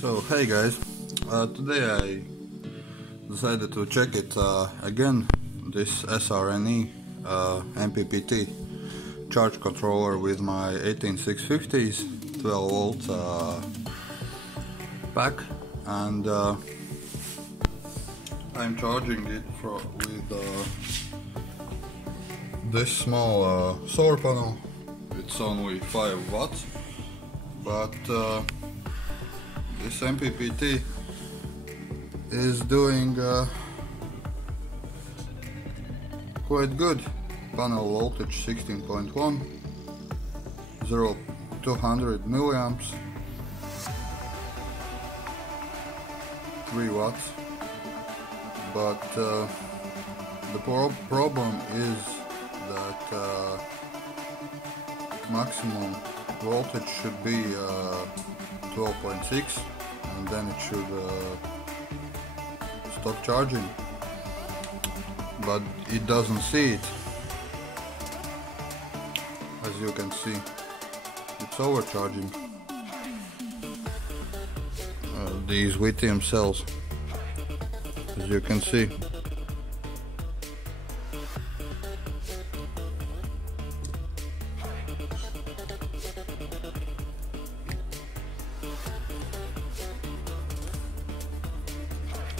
So hey guys, today I decided to check it again, this Srne MPPT charge controller with my 18650s 12 volt pack, and I'm charging it with this small solar panel. It's only 5 watts, but this MPPT is doing quite good. Panel voltage 16.1, 200 milliamps, 3 watts. But the problem is that maximum voltage should be 12.6, and then it should stop charging, but it doesn't see it. As you can see, it's overcharging. These lithium cells, as you can see.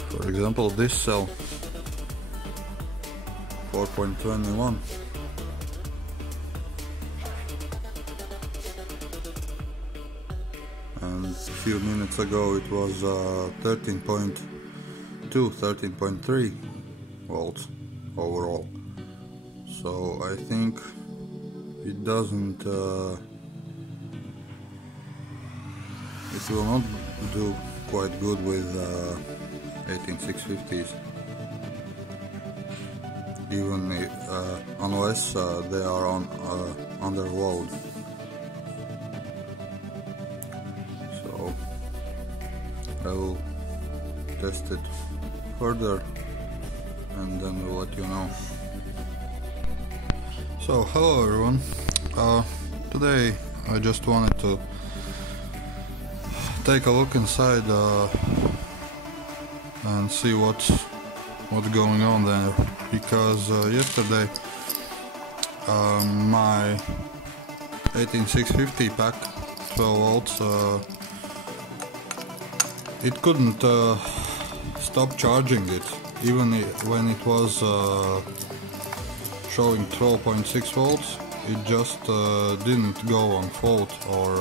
For example, this cell 4.21, and a few minutes ago it was 13.3 volts overall. So I think it doesn't it will not do quite good with 18650s, even unless they are on under load. So I will test it further and then we'll let you know. So hello everyone, today I just wanted to take a look inside and see what's going on there, because yesterday my 18650 pack 12 volts it couldn't stop charging it, even when it was showing 12.6 volts. It just didn't go on fault or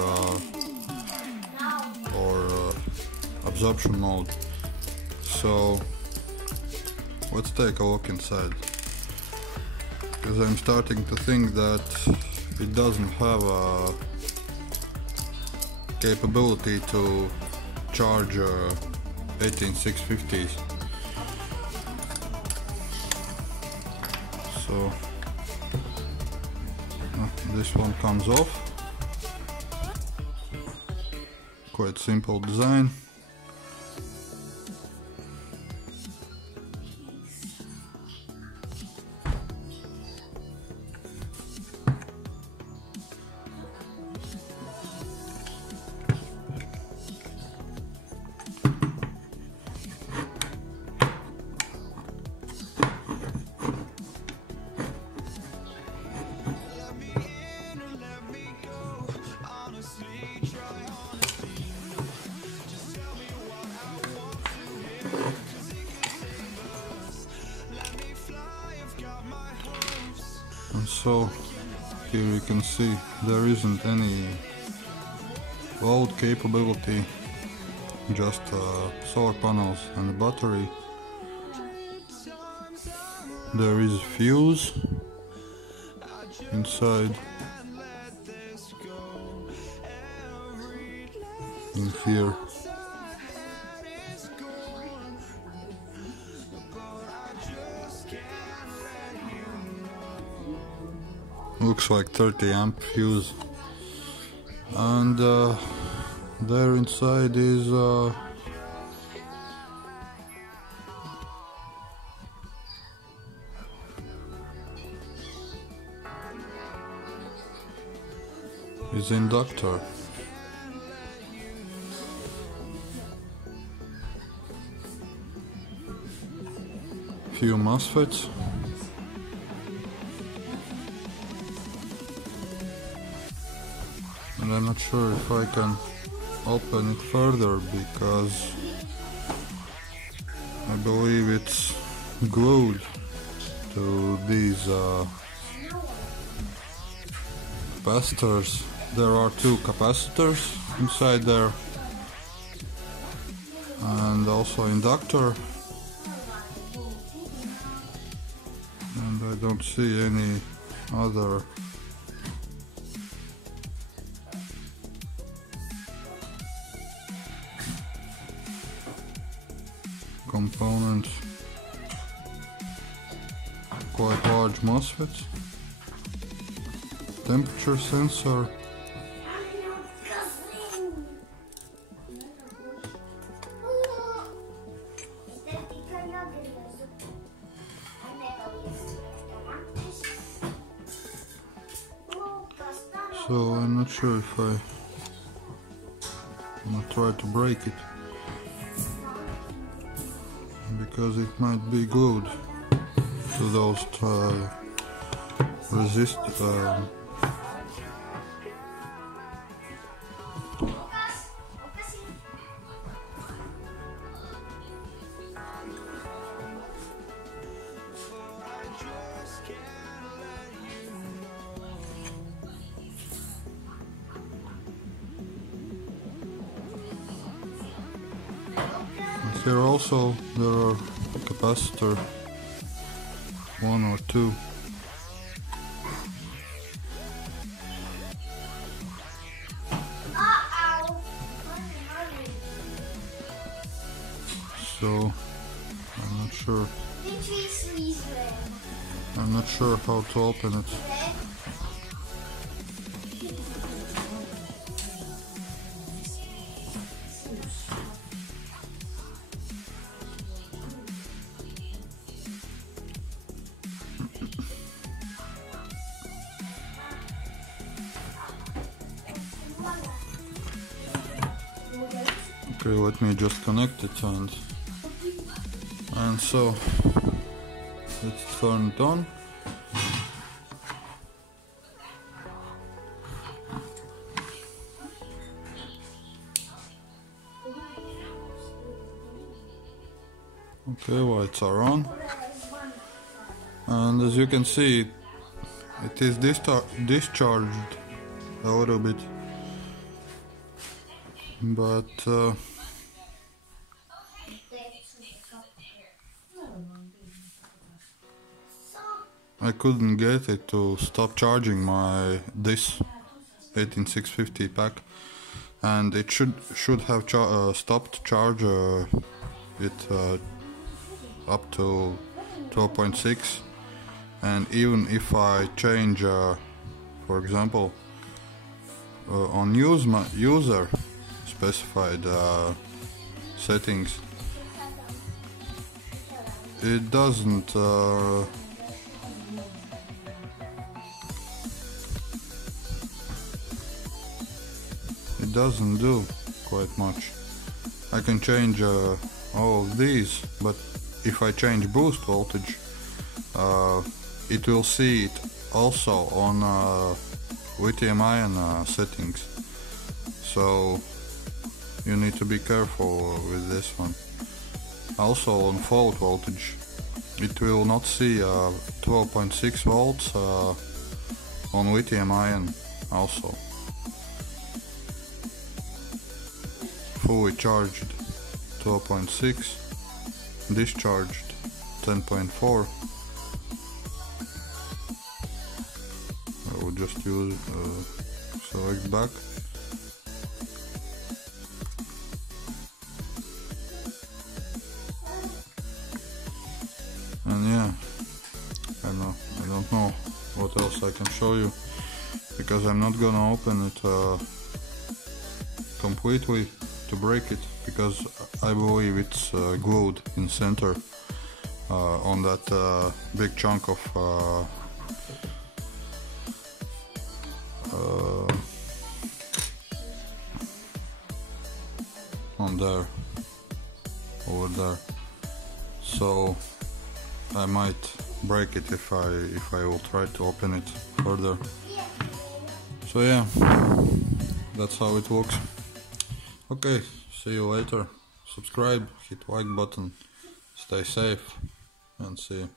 absorption mode. So let's take a look inside, because I'm starting to think that it doesn't have a capability to charge 18650s. So this one comes off. Quite simple design. And so here you can see there isn't any load capability, just solar panels and a battery. There is a fuse inside, in here. Looks like 30 amp fuse, and there inside is inductor. few MOSFETs. And I'm not sure if I can open it further because I believe it's glued to these capacitors. There are two capacitors inside there and also inductor, and I don't see any other components. Quite large MOSFETs, temperature sensor, so I'm not sure if I'm gonna try to break it because it might be glued to those resist here also there are capacitor 1 or 2. So I'm not sure how to open it. Okay, let me just connect it and so let's turn it on. Okay, lights are on, and as you can see it is discharged a little bit, but I couldn't get it to stop charging this 18650 pack, and it should have stopped charge it up to 12.6, and even if I change for example on user specified settings, it doesn't do quite much. I can change all of these, but if I change boost voltage, it will see it also on lithium-ion settings. So you need to be careful with this one. Also on fault voltage, it will not see 12.6 volts on lithium-ion also. Fully charged 12.6, discharged 10.4. I will just use select back. And yeah, I don't know what else I can show you, because I'm not gonna open it completely to break it, because I believe it's glued in center on that big chunk of on there, over there. So I might break it if I will try to open it further. So yeah, that's how it works. Okay, see you later. Subscribe, hit like button, stay safe, and see you.